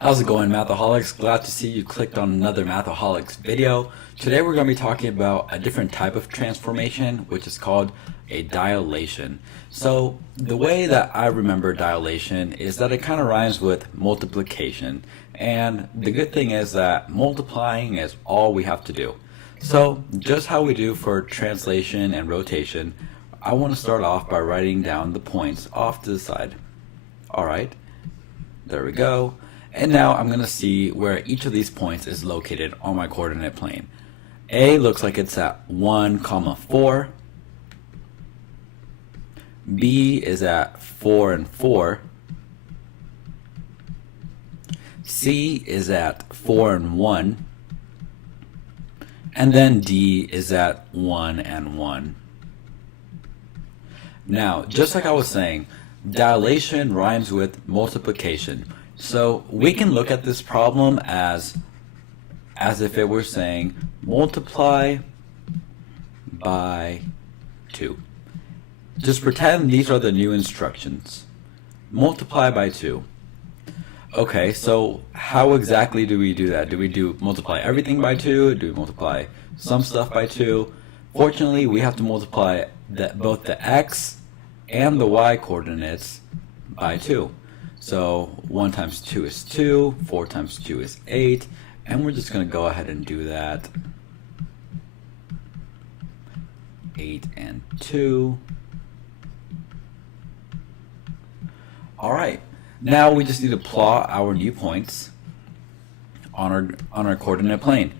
How's it going, Mathaholics? Glad to see you clicked on another Mathaholics video. Today we're going to be talking about a different type of transformation, which is called a dilation. So the way that I remember dilation is that it kind of rhymes with multiplication. And the good thing is that multiplying is all we have to do. So just how we do for translation and rotation, I want to start off by writing down the points off to the side. Alright, there we go. And now I'm going to see where each of these points is located on my coordinate plane. A looks like it's at 1, 4. B is at 4 and 4. C is at 4 and 1. And then D is at 1 and 1. Now, just like I was saying, dilation rhymes with multiplication. So we can look at this problem as if it were saying multiply by 2. Just pretend these are the new instructions. Multiply by 2. Okay, so how exactly do we do that? Do we do multiply everything by 2? Do we multiply some stuff by 2? Fortunately, we have to multiply both the x and the y coordinates by 2. So 1 times 2 is 2, 4 times 2 is 8, and we're just going to go ahead and do that. 8 and 2. Alright, now we just need to plot our new points on our coordinate plane.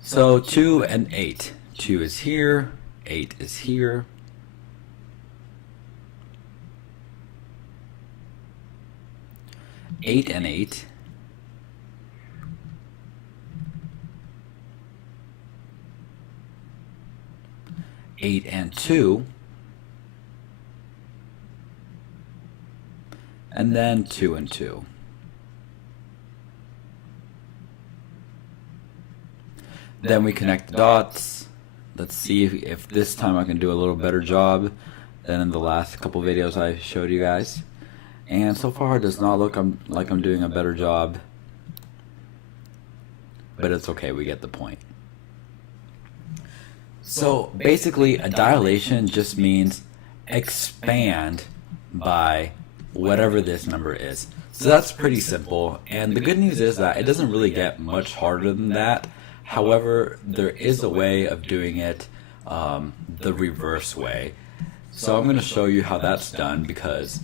So 2 and 8. 2 is here, 8 is here. 8 and 8. 8 and 2. And then 2 and 2. Then we connect the dots. Let's see if this time I can do a little better job than in the last couple videos I showed you guys. And so far it does not look like I'm doing a better job, but it's okay, we get the point. So basically a dilation just means expand by whatever this number is. So that's pretty simple, and the good news is that it doesn't really get much harder than that. However, there is a way of doing it the reverse way. So I'm going to show you how that's done because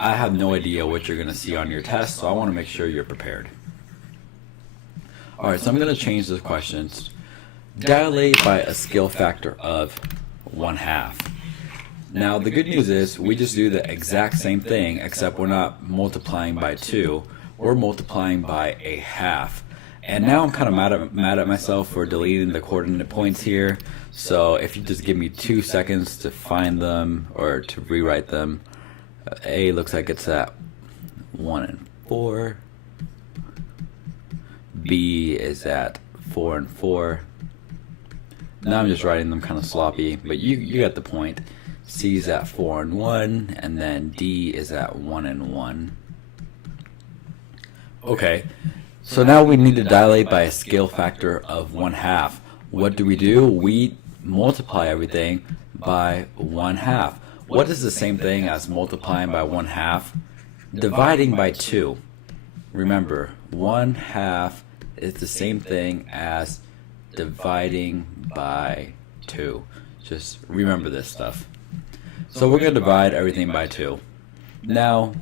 I have no idea what you're going to see on your test, so I want to make sure you're prepared. Alright, so I'm going to change the questions. Dilate by a scale factor of 1/2. Now the good news is we just do the exact same thing, except we're not multiplying by 2, we're multiplying by a half. And now I'm kind of mad at myself for deleting the coordinate points here, so if you just give me 2 seconds to find them or to rewrite them. A looks like it's at 1 and 4. B is at 4 and 4. Now I'm just writing them kind of sloppy, but you get the point. C is at 4 and 1, and then D is at 1 and 1. Okay, so now we need to dilate by a scale factor of 1/2. What do? We multiply everything by 1/2. What is the same thing as multiplying by 1/2? Dividing by 2. Remember, 1/2 is the same thing as dividing by 2. Just remember this stuff. So we're going to divide everything by 2. Now,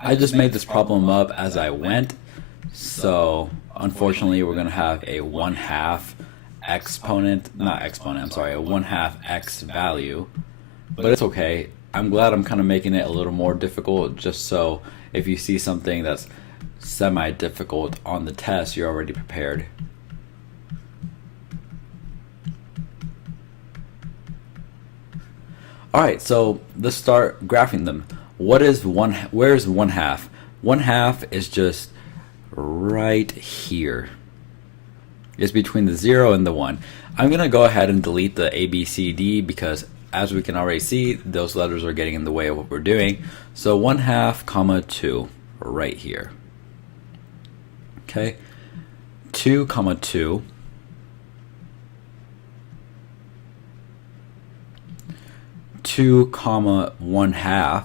I just made this problem up as I went, so unfortunately we're going to have a 1/2 exponent, not exponent, I'm sorry, a 1/2 x value. But it's okay. I'm glad I'm kind of making it a little more difficult, just so if you see something that's semi-difficult on the test, you're already prepared. Alright, so let's start graphing them. Where's 1/2? 1/2 is just right here. It's between the 0 and the 1. I'm going to go ahead and delete the A, B, C, D because as we can already see, those letters are getting in the way of what we're doing. So 1/2, 2 right here. Okay, 2 comma 2, 2 comma 1/2.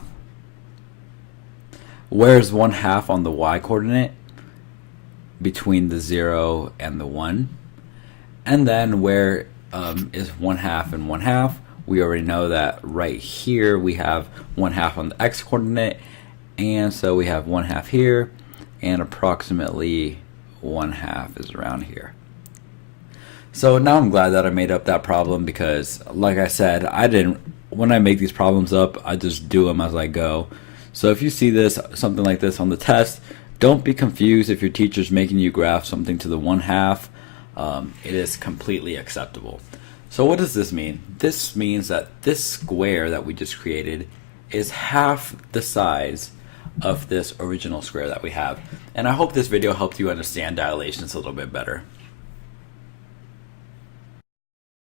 Where's 1/2 on the y coordinate? Between the 0 and the 1. And then where is 1/2 and 1/2? We already know that right here we have 1/2 on the x coordinate, and so we have 1/2 here, and approximately 1/2 is around here. So now I'm glad that I made up that problem, because like I said, when I make these problems up, I just do them as I go. So if you see something like this on the test, don't be confused if your teacher's making you graph something to the 1/2. It is completely acceptable. So what does this mean? This means that this square that we just created is half the size of this original square that we have. And I hope this video helped you understand dilations a little bit better.